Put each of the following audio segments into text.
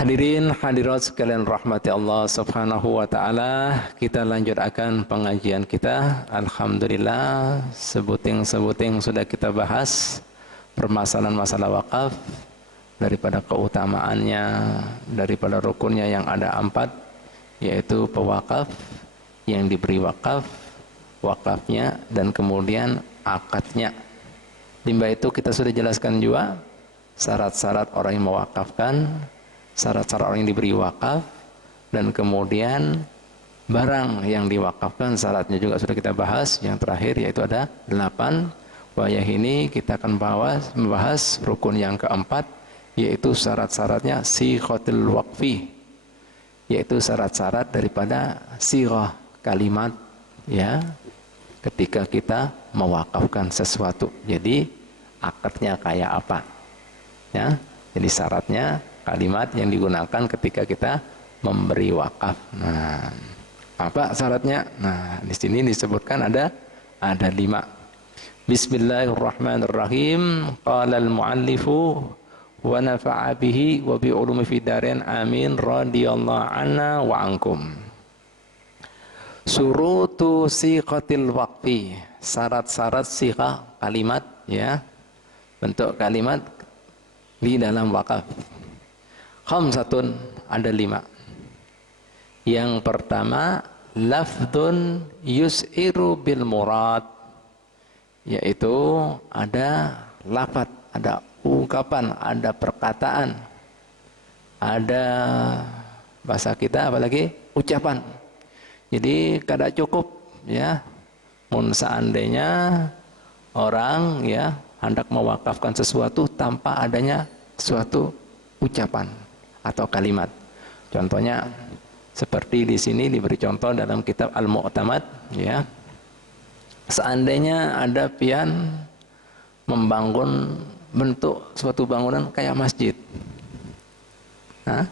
Hadirin hadirat sekalian rahmati Allah Subhanahu wa taala, kita lanjutkan pengajian kita. Alhamdulillah, sebuting-sebuting sudah kita bahas permasalahan masalah wakaf, daripada keutamaannya, daripada rukunnya yang ada 4, yaitu pewakaf, yang diberi wakaf, wakafnya, dan kemudian akadnya. Timba itu kita sudah jelaskan juga syarat-syarat orang yang mewakafkan, syarat-syarat orang yang diberi wakaf, dan kemudian barang yang diwakafkan syaratnya juga sudah kita bahas. Yang terakhir yaitu ada 8. Wayah ini kita akan membahas rukun yang keempat, yaitu syarat-syaratnya sighatul waqfi, yaitu syarat-syarat daripada sighah kalimat, ya, ketika kita mewakafkan sesuatu. Jadi akadnya kayak apa, ya? Jadi syaratnya kalimat yang digunakan ketika kita memberi wakaf. Nah, apa syaratnya? Nah, di sini disebutkan ada 5. Bismillahirrahmanirrahim. Qala al-muallifu wa nafa'a bihi wa bi ulumi fid darain amin radhiyallahu anna wa ankum. Surutu siqatil waqfi, syarat-syarat siqah kalimat, ya, bentuk kalimat di dalam wakaf. Khamsatun, ada 5. Yang pertama, lafdun yus'iru bil murad, yaitu ada lafaz, ada ungkapan, ada perkataan, ada bahasa kita apalagi ucapan. Jadi kada cukup, ya, mun seandainya orang, ya, hendak mewakafkan sesuatu tanpa adanya suatu ucapan atau kalimat. Contohnya seperti di sini diberi contoh dalam kitab Al-Mu'tamad, ya. Seandainya ada pian membangun bentuk suatu bangunan kayak masjid, nah,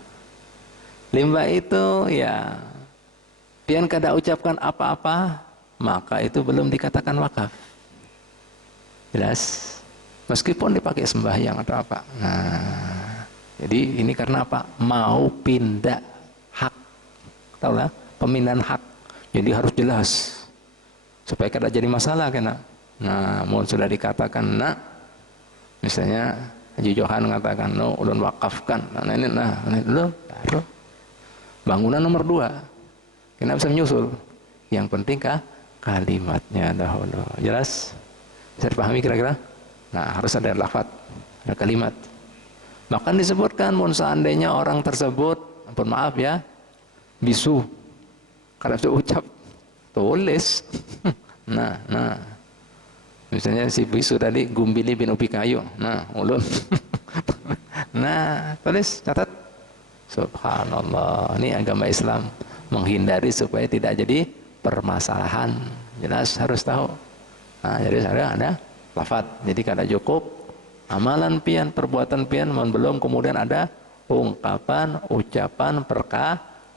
limba itu, ya, pian kada ucapkan apa-apa, maka itu belum dikatakan wakaf. Jelas? Meskipun dipakai sembahyang atau apa. Nah, jadi ini karena apa? Mau pindah hak, tahu lah, pemindahan hak. Jadi harus jelas supaya kada jadi masalah kena. Nah, mau sudah dikatakan, nah, misalnya Haji Johan mengatakan, no, ulun wakafkan. Nah, ini dulu, bangunan nomor 2. Kena bisa menyusul. Yang penting kah kalimatnya dahulu. Jelas? Bisa dipahami kira-kira? Nah, harus ada lafaz, ada kalimat. Bahkan disebutkan, mun seandainya orang tersebut, ampun maaf ya, bisu, kada bisa ucap, tulis. Nah, misalnya si bisu tadi Gumbili bin Upi Kayu. Nah, ulun. Nah, tulis, catat. Subhanallah, ini agama Islam menghindari supaya tidak jadi permasalahan. Jelas harus tahu. Nah, jadi ada lafaz. Jadi kada cukup amalan pian, perbuatan pian, belum kemudian ada ungkapan, ucapan,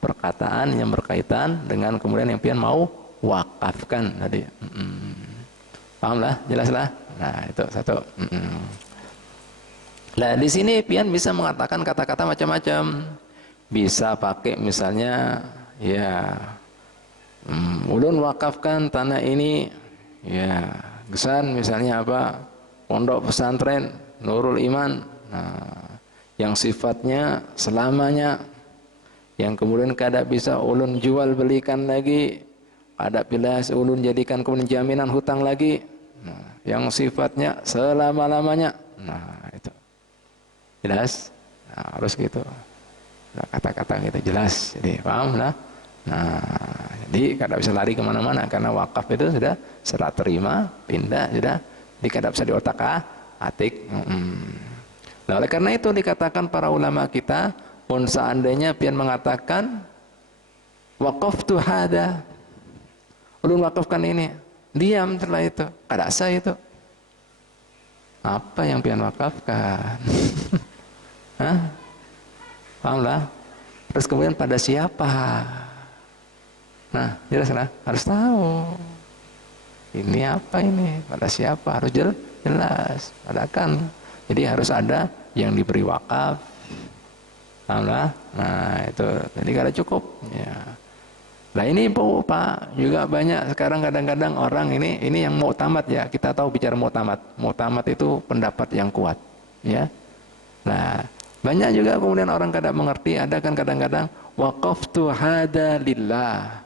perkataan yang berkaitan dengan kemudian yang pian mau wakafkan tadi. Paham lah, jelas lah. Nah, itu satu. Nah, di sini pian bisa mengatakan kata-kata macam-macam. Bisa pakai misalnya, ya, ulun wakafkan tanah ini, ya, gesan misalnya apa, pondok pesantren Nurul Iman, nah, yang sifatnya selamanya, yang kemudian kada bisa ulun jual belikan lagi, ada pilas ulun jadikan kemudian jaminan hutang lagi, nah, yang sifatnya selama-lamanya. Nah, itu jelas. Nah, harus gitu, nah, kata-kata gitu jelas. Jadi paham lah. Nah, jadi kada bisa lari kemana-mana karena wakaf itu sudah serah terima, pindah, sudah, jadi kada bisa diotak-atik. Nah, oleh karena itu dikatakan para ulama kita, pun seandainya pian mengatakan waqaftu hada, ulun wakafkan ini, diam setelah itu, kada sah itu. Apa yang pian wakafkan? Hah? Paham lah? Terus kemudian pada siapa? Nah, jelas lah, harus tahu. Ini apa ini? Pada siapa? Harus jelas. Ada kan? Jadi harus ada yang diberi wakaf, Alhamdulillah. Nah itu, jadi kada cukup. Ya. Nah ini Pak juga banyak sekarang kadang-kadang orang ini yang muktamad ya, kita tahu bicara muktamad itu pendapat yang kuat, ya. Nah banyak juga kemudian orang kadang mengerti, ada kan kadang-kadang waqaftu hada lillah,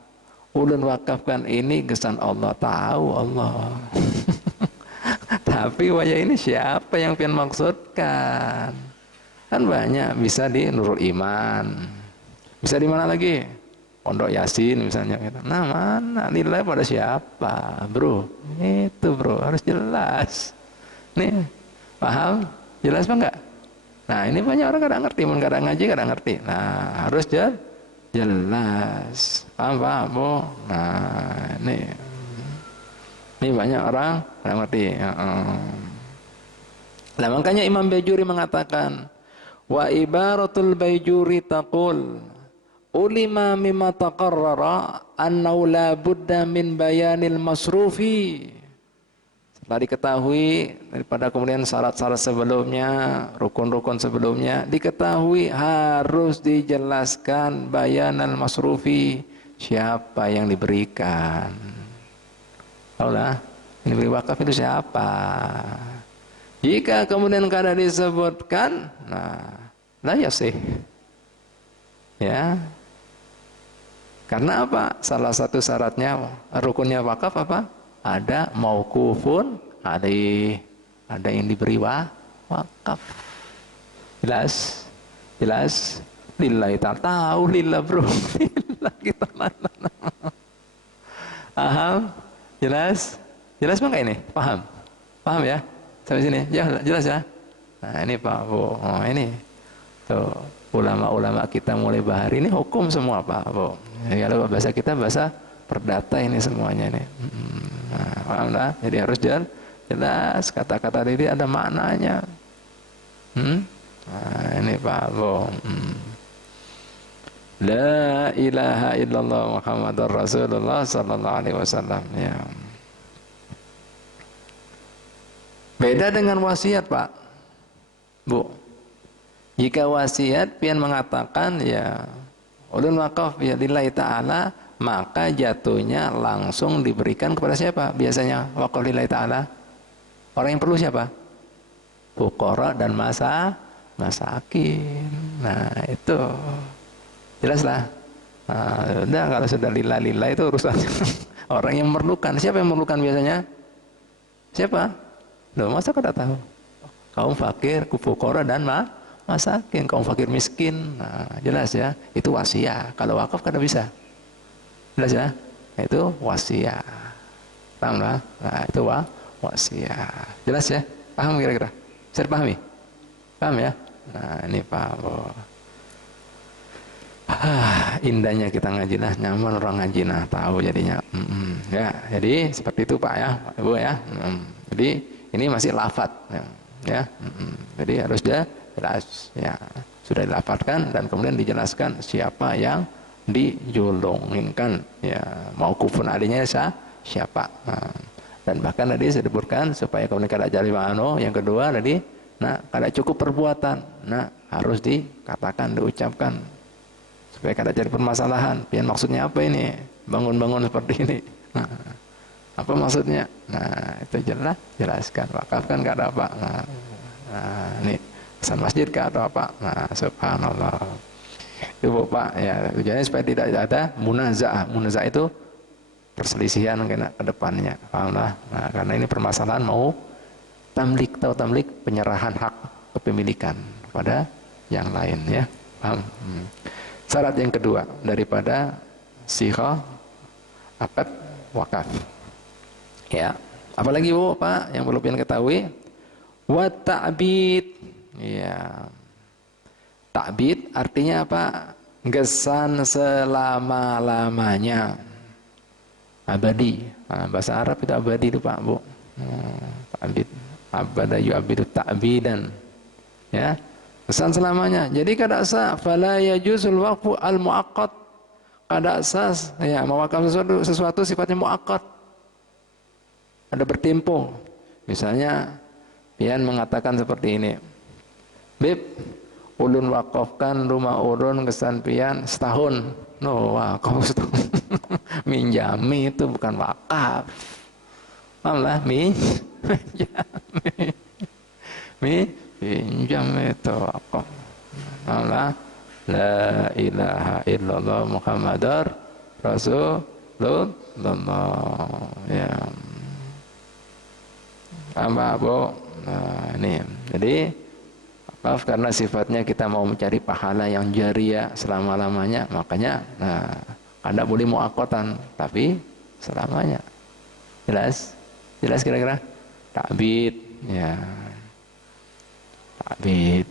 ulun wakafkan ini kesan Allah, tahu Allah. Tapi wajah ini siapa yang pian maksudkan? Kan banyak, bisa di Nurul Iman, bisa di mana lagi? Pondok Yasin misalnya gitu. Nah mana nilai pada siapa bro? Itu bro harus jelas. Nih paham? Jelas apa enggak? Nah ini banyak orang kadang ngerti, kadang ngaji kadang ngerti. Nah harus jelas. Paham bu? Nah ini banyak orang kadang ngerti. Nah makanya Imam Bajuri mengatakan, wa ibaratul Bajuri taqul ulima mimma taqarrara annahu la budda min bayanil masrufi. Setelah diketahui daripada kemudian syarat-syarat sebelumnya, rukun-rukun sebelumnya, diketahui harus dijelaskan bayanal masrufi, siapa yang diberikan. Tahulah, yang diberi wakaf itu siapa. Jika kemudian kada disebutkan, nah ya sih. Ya. Karena apa? Salah satu syaratnya rukunnya wakaf apa? Ada mauqufun alaih, ada yang diberi wakaf. Jelas? Jelas? Lillahi ta'ala. Tahu lillah bro. Lillah kita mana? Paham? Jelas? Jelas bang ini? Paham? Paham ya? Sampai sini? Jelas ya? Nah ini Pak Bu. Oh ini. Tuh. Ulama-ulama kita mulai bahari ini hukum semua Pak Bu. Ya, kalau bahasa kita bahasa perdata ini semuanya nih. Nah, paham lah? Jadi harus jelas kata-kata ini ada maknanya. Nah, ini Pak Bu. La ilaha illallah Muhammadur Rasulullah sallallahu alaihi wasallam. Ya. Beda dengan wasiat Pak Bu. Jika wasiat pian mengatakan ya ulun wakaf ya lillahi ta'ala, maka jatuhnya langsung diberikan kepada siapa? Biasanya wakaf lillahi ta'ala orang yang perlu siapa? Fuqara dan masakin. Nah itu jelas lah. Nah, udah kalau sudah lillah itu urusan orang yang memerlukan. Siapa yang memerlukan biasanya? Siapa? Loh masa kada tahu? Kaum fakir, fuqara dan masakin, kaum fakir miskin. Nah, jelas ya, itu wasiat. Kalau wakaf kada bisa. Jelas ya? Itu wasiat. Paham lah? Nah, itu wasiat. Jelas ya? Paham kira-kira? Bisa dipahami? Paham ya? Nah, ini paham. Indahnya kita ngaji nah, nyaman orang ngaji nah, tahu jadinya. Ya, jadi seperti itu Pak ya, Ibu ya. Jadi ini masih lafaz ya. Jadi harus jelas ya, sudah dilafadzkan dan kemudian dijelaskan siapa yang dijolongkan ya, mauqufun adanya siapa. Dan bahkan tadi saya sebutkan supaya kemudian kada jadi yang kedua tadi, kada cukup perbuatan, harus dikatakan, diucapkan supaya kada jadi permasalahan. Pian maksudnya apa ini? Bangun-bangun seperti ini. Apa maksudnya? Itu jelaskan. Wakafkan kada apa. Ini pesan masjid kah atau apa? Subhanallah. Itu Pak ya, tujuannya supaya tidak ada munaza'ah. Munaza'ah itu perselisihan kena ke depannya. Pahamlah. Karena ini permasalahan mau tamlik, tahu tamlik, penyerahan hak kepemilikan kepada yang lain ya. Paham? Syarat yang kedua daripada sighah akad wakaf. Ya. Apalagi Bu, Pak, yang perlu kalian ketahui? Wa ta'bid. Ya, ta'bid artinya apa? Gesan selama-lamanya, abadi. Bahasa Arab itu abadi itu Pak Bu. Ta'bid, abada yu'abidu ta'bidan. Ya, gesan selamanya. Jadi kada sah, fala yajuzul waqfu al muaqqat. Kada sah ya mewakaf sesuatu sifatnya muaqqat. Ada bertempo. Misalnya pian mengatakan seperti ini. Beb, ulun wakafkan rumah ulun kesan pian setahun. No, wakaf setahun. Minjami itu bukan wakaf. Paham lah, minjami. Pinjam itu wakaf. Paham lah. La ilaha illallah Muhammadar Rasulullah. Ya. Apa Bu? Nah, ini. Jadi wakaf karena sifatnya kita mau mencari pahala yang jariah selama-lamanya, makanya Anda boleh muakotan, tapi selamanya. Jelas? Jelas kira-kira? Ta'bid, ya. Ta'bid.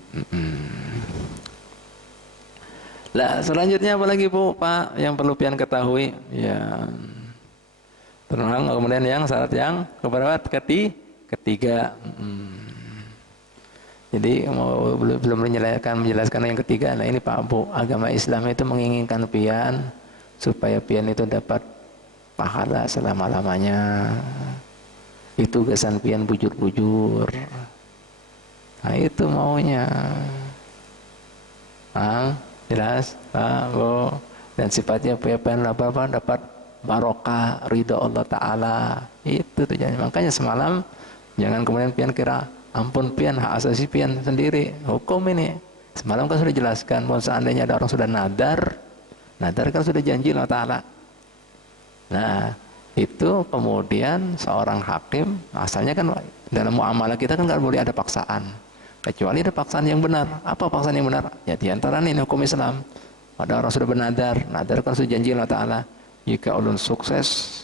Lah, selanjutnya apa lagi Bu, Pak, yang perlu pian ketahui? Ya. Terang, kemudian yang syarat yang keberapa? Ketiga. Jadi belum menjelaskan yang ketiga. Nah ini Pak Bu, agama Islam itu menginginkan pian supaya pian itu dapat pahala selama-lamanya. Itu kesan pian bujur-bujur. Nah itu maunya. Jelas Pak Bu. Dan sifatnya pian apa dapat barokah ridha Allah Ta'ala. Itu tujuannya. Makanya semalam jangan kemudian pian kira ampun pian, hak asasi pian sendiri. Hukum ini. Semalam kan sudah jelaskan, kalau seandainya ada orang sudah nadar kan sudah janji Allah Ta'ala. Nah, itu kemudian seorang hakim, asalnya kan dalam muamalah kita kan nggak boleh ada paksaan. Kecuali ada paksaan yang benar. Apa paksaan yang benar? Ya diantara ini hukum Islam. Ada orang sudah bernadar, nadar kan sudah janji Allah Ta'ala. Jika ulun sukses,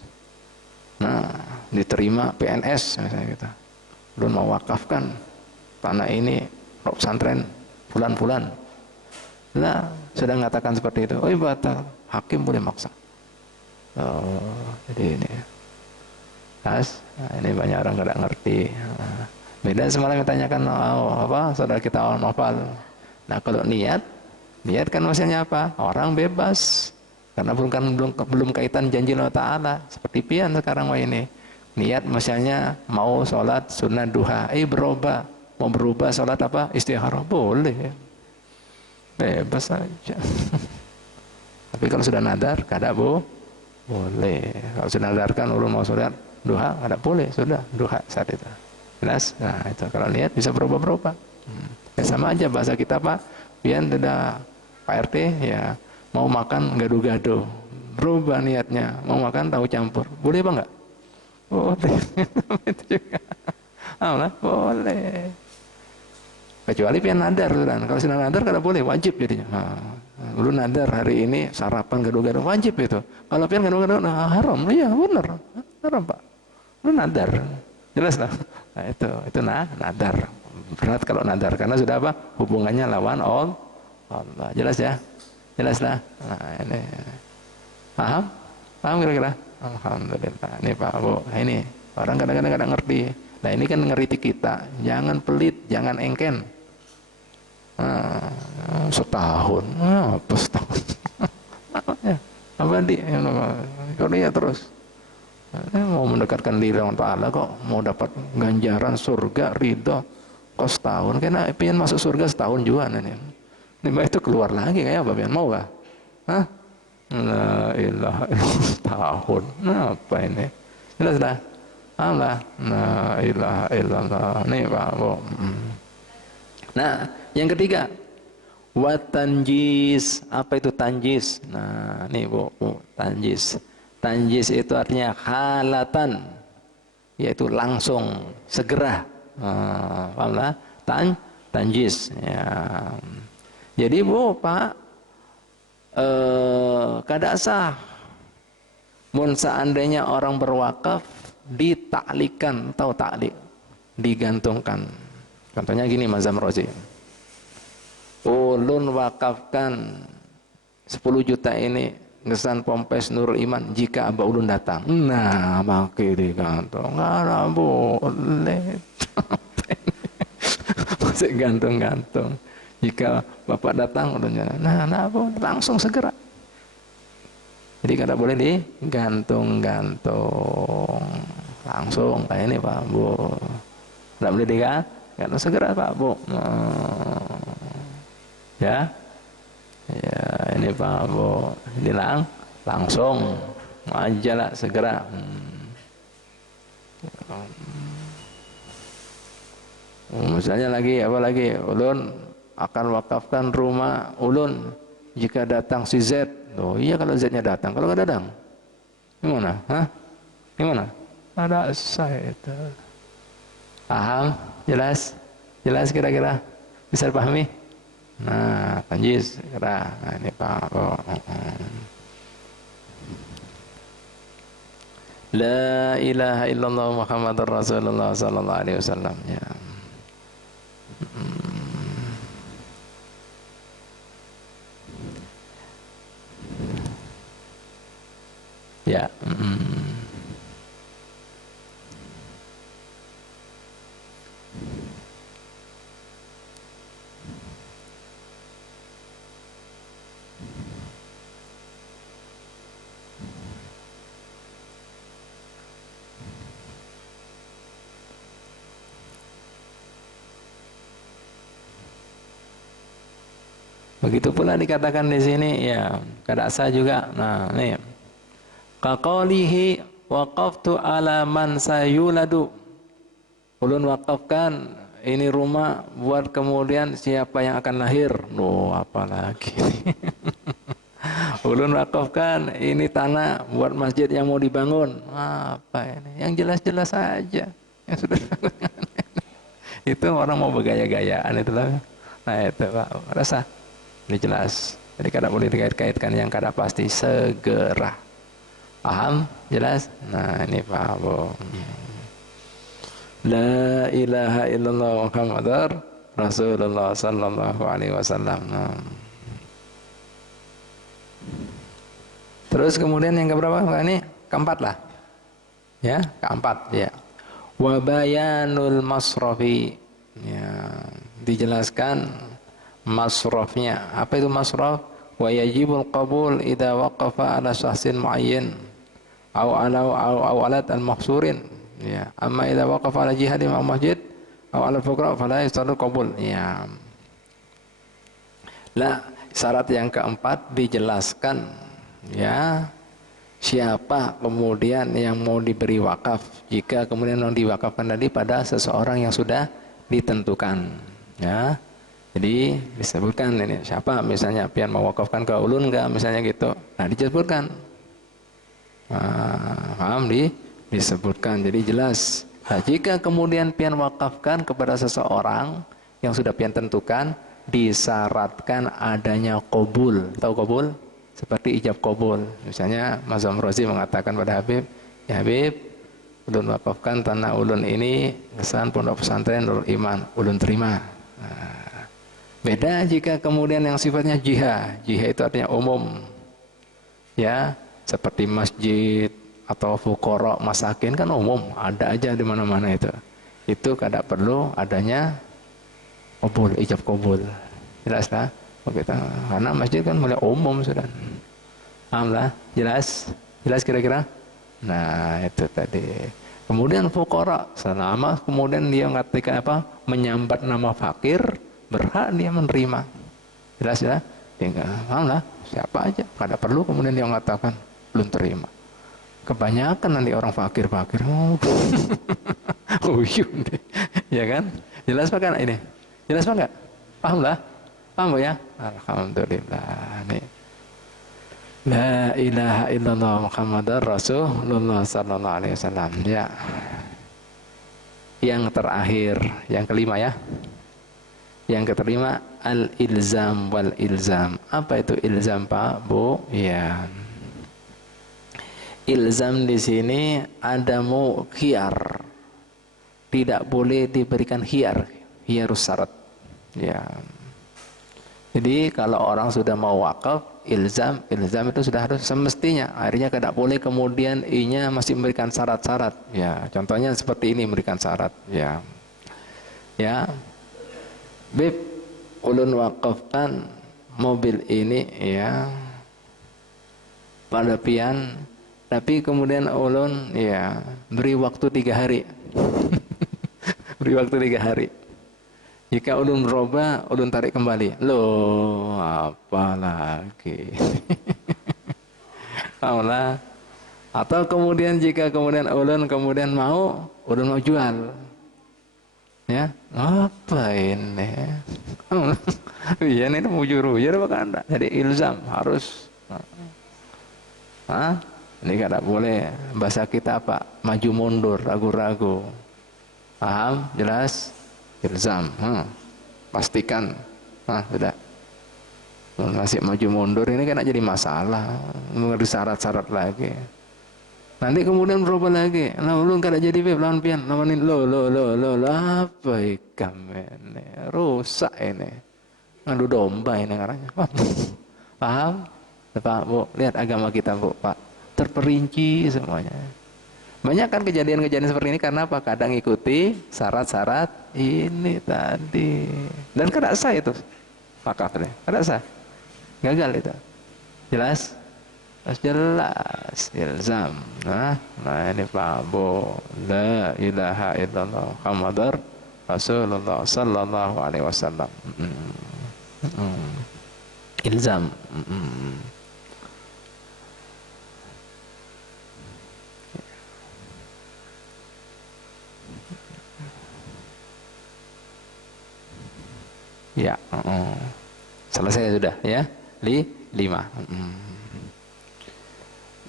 diterima PNS misalnya gitu. Ulun mau wakafkan tanah ini pesantren bulan-bulan. Nah, sudah mengatakan seperti itu. Oh, batal. Hakim boleh maksa. Oh, jadi ini. Nah, ini banyak orang tidak ngerti. Beda semalam ditanyakan saudara kita awal nopal. Nah, kalau niat kan maksudnya apa? Orang bebas. Karena belum kaitan janji Allah Ta'ala. Seperti pian sekarang ini. Niat misalnya mau sholat sunnah duha, mau berubah sholat apa? Istikharah, boleh. Bebas saja. Tapi kalau sudah nadar, kada boleh. Kalau sudah nadarkan ulun mau sholat duha, kada boleh, sudah duha saat itu. Jelas? Nah itu kalau niat bisa berubah-berubah. Ya sama aja bahasa kita Pak. Pian tidak Pak RT ya mau makan gado-gado, berubah niatnya, mau makan tahu campur, boleh apa enggak? Boleh. Itu juga. Boleh. Kecuali pian nadar, kan? Kalau sudah nadar kada boleh, wajib jadinya. Dulu nadar hari ini sarapan gado-gado wajib itu. Kalau pian gado-gado haram, iya benar, haram Pak. Lu nadar, jelas lah. Nah, itu nadar. Berat kalau nadar karena sudah apa? Hubungannya lawan Allah. Jelas ya? Jelas lah. Nah, ini. Paham kira-kira? Alhamdulillah. Ini Pak Bu. Nah, ini orang kadang-kadang kadang ngerti. Nah ini kan ngerti kita. Jangan pelit, jangan engken. Setahun. Apa setahun? Apa di? Kalau ya terus. Mau mendekatkan diri Allah Ta'ala kok mau dapat ganjaran surga ridho kok setahun. Karena pengen masuk surga setahun juga nih. Ini itu keluar lagi kayak apa? Pengen mau kah? La ilaha illallah tahun. Apa ini? Jelas dah. Allah. La ilaha illallah. Nih Pak Bu. Nah, yang ketiga, wa tanjis. Apa itu tanjis? Nah, nih Bu, tanjis. Tanjis itu artinya halatan, yaitu langsung, segera. Paham lah? Tanjis. Ya. Jadi Bu, Pak, kada sah mun seandainya orang berwakaf ditaklikan, tahu taklik, digantungkan. Contohnya gini Mazhab Razi, ulun wakafkan 10 juta ini ngesan Pompes Nurul Iman jika abah ulun datang. Nah maka digantung, nggak boleh. Masih gantung-gantung. Jika bapak datang, nah langsung segera. Jadi kada boleh digantung-gantung, langsung kayak ini Pak Bu. Tidak boleh digantung segera Pak Bu. Ya, ya ini Pak Abu bilang langsung aja lah segera. Misalnya lagi apa lagi, ulun akan wakafkan rumah ulun jika datang si Z. Oh iya kalau Z-nya datang, kalau nggak datang gimana? Hah? Gimana? Ada saya itu. Paham? Jelas? Jelas kira-kira? Bisa dipahami? Nah, Panjis kira. Nah, ini Pak. La ilaha illallah Muhammadur Rasulullah sallallahu alaihi wasallam. Ya. Ya. Begitu pula dikatakan di sini ya, kada sah juga. Nah, nih. Kaqaulihi waqaftu ala man sayuladu. Ulun wakafkan ini rumah buat kemudian siapa yang akan lahir. Loh, apalagi. Ulun wakafkan ini tanah buat masjid yang mau dibangun. Apa ini? Yang jelas-jelas saja. Yang sudah itu orang mau bergaya-gayaan itulah. Nah, itu Pak, rasa ini jelas. Jadi kada boleh dikait-kaitkan yang kada pasti, segera. Paham? Jelas? Nah, ini Pak Abu. La ilaha illallah Muhammadar Rasulullah sallallahu alaihi wasallam. Terus kemudian yang keberapa? Ini keempat lah. Ya, keempat ya. Wa bayanul masrafi. Ya, dijelaskan masrafnya. Apa itu masraf? Wa yajibul qabul idza waqafa ala syahsin muayyan au alat al-mahsurin. Ya, amma idza waqafa ala jihad imam masjid au ala fuqara fala yastadu qabul. Ya. Lah, syarat yang keempat dijelaskan ya, siapa kemudian yang mau diberi wakaf jika kemudian yang diwakafkan tadi pada seseorang yang sudah ditentukan ya. Jadi disebutkan ini siapa, misalnya pian mau wakafkan ke ulun enggak misalnya gitu. Nah, disebutkan. Paham disebutkan. Jadi jelas. Nah, jika kemudian pian wakafkan kepada seseorang yang sudah pian tentukan, disyaratkan adanya qabul. Tahu qabul? Seperti ijab qabul. Misalnya Mas Zamrozi mengatakan pada Habib, "Ya Habib, ulun wakafkan tanah ulun ini kesan pondok pesantren Nurul Iman, ulun terima." Nah, beda jika kemudian yang sifatnya jihad. Jihad itu artinya umum. Ya, seperti masjid atau fuqara, masakin kan umum, ada aja di mana-mana itu. Itu kada perlu adanya qabul, ijab qabul. Jelas lah? Kita, karena masjid kan mulai umum sudah. Paham lah? Jelas? Jelas kira-kira? Nah, itu tadi. Kemudian fuqara, selama kemudian dia mengatakan apa? Menyambat nama fakir, berhak dia menerima. Jelas ya? Tinggal, paham lah? Siapa aja, kada perlu kemudian dia mengatakan belum terima. Kebanyakan nanti orang fakir-fakir. Uyun deh. Ya kan? Jelas Pak kan ini? Jelas Pak enggak? Paham lah? Paham ya? Alhamdulillah. Nih. La ilaha illallah Muhammadar Rasulullah sallallahu alaihi wasallam. Ya. Yang terakhir, yang kelima ya. Yang keterima al-ilzam wal ilzam. Apa itu ilzam Pak Bu? Ya. Ilzam di sini ada mu khiyar. Tidak boleh diberikan khiyar. Khiyarus syarat. Ya. Jadi kalau orang sudah mau wakaf, ilzam itu sudah harus semestinya. Akhirnya tidak boleh kemudian inya masih memberikan syarat-syarat. Ya, contohnya seperti ini memberikan syarat. Ya. Ya. Bib, ulun wakafkan mobil ini ya pada pian, tapi kemudian ulun ya beri waktu 3 hari. Beri waktu 3 hari. Jika ulun berubah, ulun tarik kembali. Loh, apa lagi? Allah. Atau kemudian jika kemudian ulun kemudian ulun mau jual. Ya, apa ini? Iya ini mau juru, apa anda? Jadi ilzam harus. Ini kada boleh. Bahasa kita apa? Maju mundur, ragu-ragu. Paham? Jelas? Ilzam. Pastikan. Sudah. Masih maju mundur ini kan jadi masalah. Mengerti syarat-syarat lagi. Nanti kemudian berubah lagi. Nah, ulun kada jadi lawan pian. Lawanin lo apa ikam ini? Rusak ini. Ngadu domba ini caranya. Paham? Pak, Bu, lihat agama kita, Bu, Pak. Terperinci semuanya. Banyak kan kejadian-kejadian seperti ini karena apa? Kadang ikuti syarat-syarat ini tadi. Dan kada sah itu. Wakaf ini. Kada sah. Gagal itu. Jelas? Jelas ilzam. Nah ini Pak Bu, la ilaha illallah Muhammadar Rasulullah sallallahu alaihi wasallam. Ilzam. Ya. Selesai sudah ya. 5.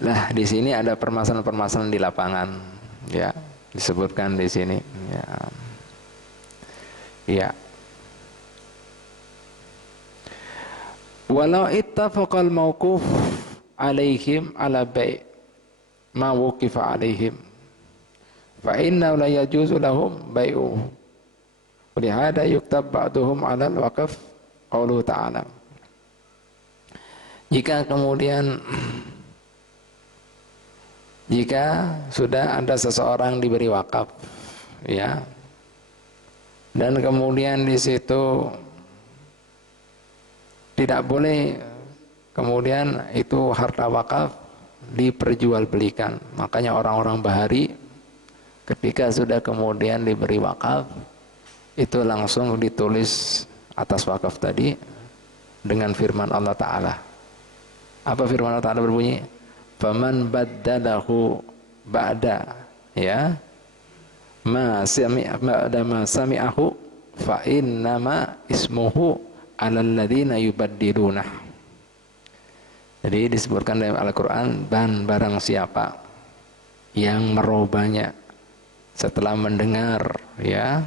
Nah, di sini ada permasalahan-permasalahan di lapangan, ya, disebutkan di sini, ya. Ya. Walau ittafaqal mauquf alaihim ala bai' ma wuqifa alaihim fa inna la yajuzu lahum bai'uhu. Walihada yuktab ba'duhum 'ala al-waqf qauluhu ta'ala. Jika kemudian jika sudah ada seseorang diberi wakaf, ya, dan kemudian di situ tidak boleh kemudian itu harta wakaf diperjualbelikan. Makanya orang-orang Bahari ketika sudah kemudian diberi wakaf itu langsung ditulis atas wakaf tadi dengan firman Allah Ta'ala. Apa firman Allah Ta'ala berbunyi? Faman baddalahu ba'da, ya, ma sami'ahu fa innama ismuhu 'alal ladzina yubaddilunah. Jadi disebutkan dalam Al-Qur'an, dan barang siapa yang merubahnya setelah mendengar, ya,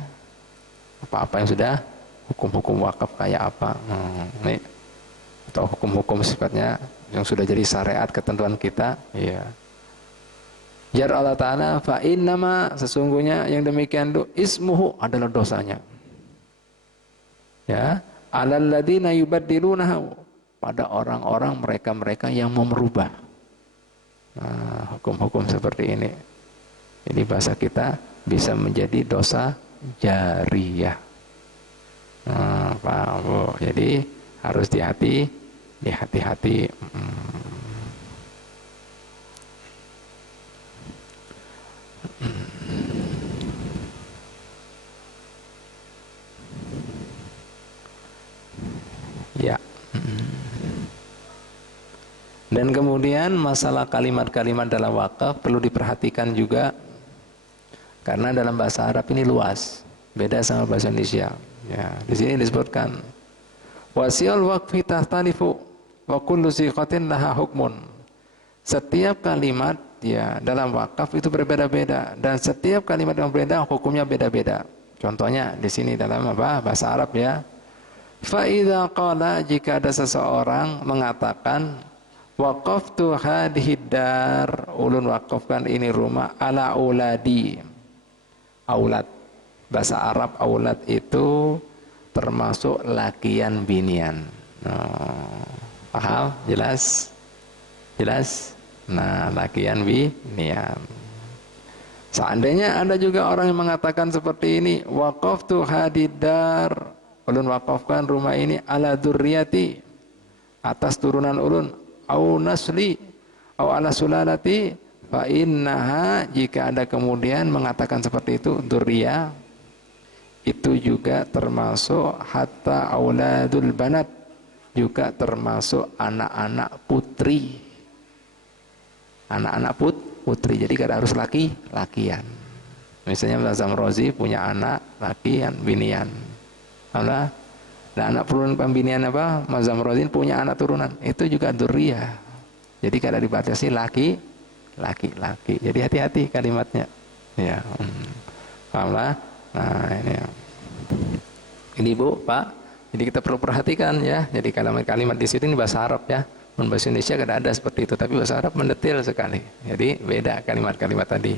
apa-apa yang sudah hukum-hukum wakaf kayak apa, nih, atau hukum-hukum sifatnya yang sudah jadi syariat ketentuan kita, ya. Jar Allah Ta'ala, fa innama, sesungguhnya yang demikian itu ismuhu adalah dosanya, ya, 'alal ladzina yubaddilunahu, pada orang-orang mereka yang mau merubah. Nah, hukum-hukum seperti ini bahasa kita bisa menjadi dosa jariyah. Nah, paham, Bu? Jadi harus hati-hati. Ya. Dan kemudian masalah kalimat-kalimat dalam wakaf perlu diperhatikan juga, karena dalam bahasa Arab ini luas, beda sama bahasa Indonesia. Ya, di sini disebutkan wasiul waqfi tahtalifu wa kullu siqatin laha hukmun. Setiap kalimat, ya, dalam wakaf itu berbeda-beda, dan setiap kalimat yang berbeda hukumnya beda-beda. Contohnya di sini dalam bahasa Arab, ya. Fa idza qala, jika ada seseorang mengatakan waqaftu hadhihi dar, ulun wakafkan ini rumah, ala auladi. Aulad, bahasa Arab aulad itu termasuk lakian binian. Paham? Jelas? Nah, lakian binian. Seandainya ada juga orang yang mengatakan seperti ini, waqaftu hadidar, ulun wakafkan rumah ini ala dzurriyyati, atas turunan ulun, au nasli, au ala sulalati, fa innaha, jika ada kemudian mengatakan seperti itu, dzurriyyah, itu juga termasuk hatta auladul banat, juga termasuk anak-anak putri. Anak-anak putri, jadi kada harus laki-lakian. Misalnya Mazam Rozi punya anak lakian, binian. Alhamdulillah. Dan anak turunan pembinian apa? Mazam Rozi punya anak turunan. Itu juga dzurriyyah. Jadi kada dibatasi laki-laki. Jadi hati-hati kalimatnya. Ya. Alhamdulillah. Nah, ini Bu, Pak. Jadi kita perlu perhatikan ya. Jadi kalimat-kalimat di situ ini bahasa Arab ya. Bahasa Indonesia kada ada seperti itu, tapi bahasa Arab mendetail sekali. Jadi beda kalimat-kalimat tadi.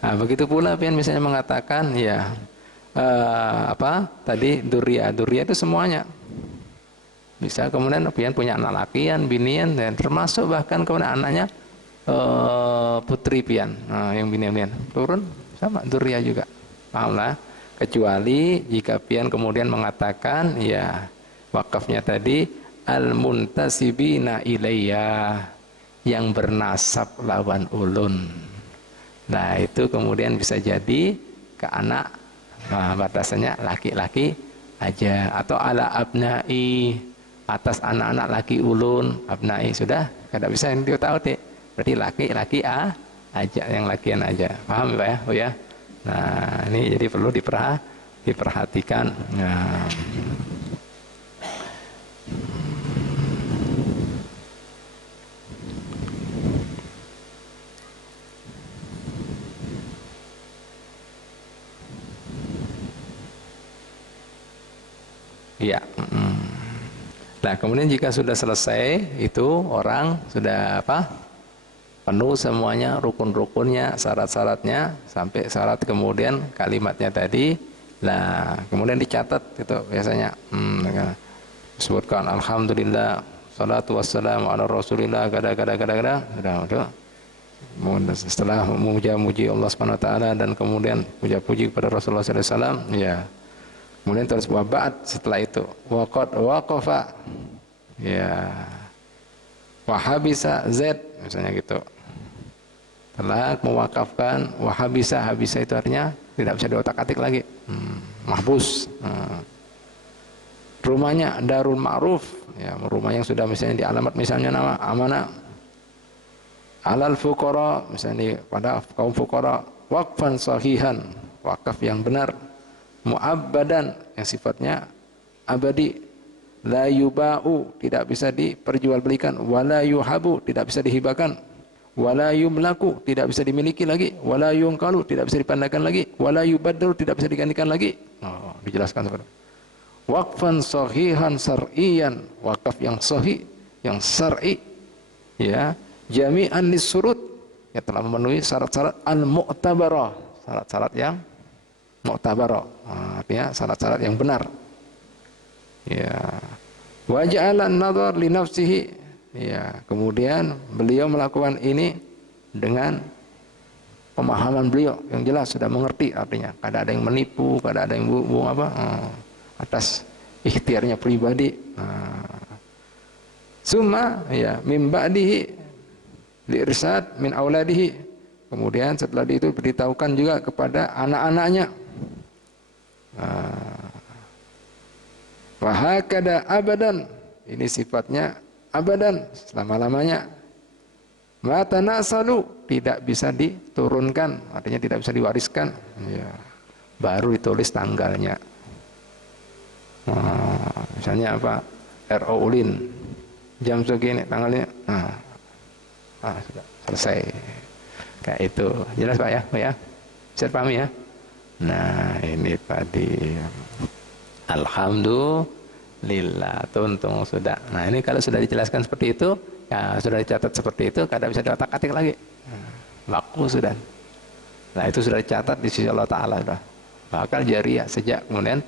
Nah, begitu pula pian misalnya mengatakan ya apa tadi dzurriyyah itu semuanya. Bisa kemudian pian punya anak lakian, binian, dan termasuk bahkan kemudian anaknya putri pian. Nah, yang binian turun sama dzurriyyah juga. Pahamlah. Kecuali jika pian kemudian mengatakan ya wakafnya tadi al-muntasibina ilayya, yang bernasab lawan ulun. Nah, itu kemudian bisa jadi ke anak, nah, batasannya laki-laki aja, atau ala abnai, atas anak-anak laki ulun, abnai sudah kada bisa yang dia tahu deh. Berarti laki-laki aja, yang lakian aja. Paham Pak ya? Oh ya. Nah, ini jadi perlu diperhatikan. Nah, iya. Nah, kemudian jika sudah selesai itu orang sudah apa? Penuh semuanya, rukun-rukunnya, syarat-syaratnya, sampai syarat kemudian kalimatnya tadi. Nah, kemudian dicatat itu biasanya. Sebutkan alhamdulillah, salatu wassalamu ala rasulillah, kada. Sudah. Setelah memuji Allah Subhanahu wa taala dan kemudian puja-puji kepada Rasulullah sallallahu alaihi wasallam, ya. Kemudian terus waba'at setelah itu waqad waqafa ya wahabisa z misalnya gitu. Telah mewakafkan wahabisa, habisa itu artinya tidak bisa diotak-atik lagi. Mahbus. Rumahnya Darul Ma'ruf, ya, rumah yang sudah misalnya di alamat misalnya nama amanah alal fuqara, misalnya pada kaum fuqara, waqfan sahihan, wakaf yang benar, mu'abbadan yang sifatnya abadi, la yuba'u tidak bisa diperjualbelikan, wala yuhabu tidak bisa dihibahkan, wala yumlaku tidak bisa dimiliki lagi, wala yungkalu tidak bisa dipandangkan lagi, wala yubaddalu tidak bisa digantikan lagi. Oh, dijelaskan seperti itu. Waqfan sahihan sar'iyan, wakaf yang sahih, yang syar'i, ya, jami'an lisurut, ya telah memenuhi syarat-syarat al-mu'tabarah, syarat-syarat yang mu'tabarah, artinya syarat-syarat yang benar. Ya, wa ja'ala an-nadhar li nafsihi, ya, kemudian beliau melakukan ini dengan pemahaman beliau yang jelas, sudah mengerti artinya, kada ada yang menipu, kada ada yang buang apa, atas ikhtiarnya pribadi. Summa ya min ba'dihi li irsad min auladihi, kemudian setelah itu beritahukan juga kepada anak-anaknya. Wa hakada abadan, ini sifatnya abadan, selama-lamanya. Mata nasalu tidak bisa diturunkan, artinya tidak bisa diwariskan, ya, baru ditulis tanggalnya. Misalnya apa, RO Ulin jam segini tanggalnya, sudah selesai kayak itu. Jelas Pak ya? Pak ya, bisa dipahami ya? Nah, ini tadi alhamdulillah, tuntung sudah. Nah, ini kalau sudah dijelaskan seperti itu, ya, sudah dicatat seperti itu, kada bisa diotak-atik lagi, baku sudah. Nah, itu sudah dicatat di sisi Allah Ta'ala, sudah bakal jariah sejak kemudian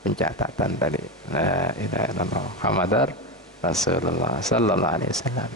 pencatatan tadi. La ilaha illallah Muhammadar Rasulullah sallallahu alaihi wasallam.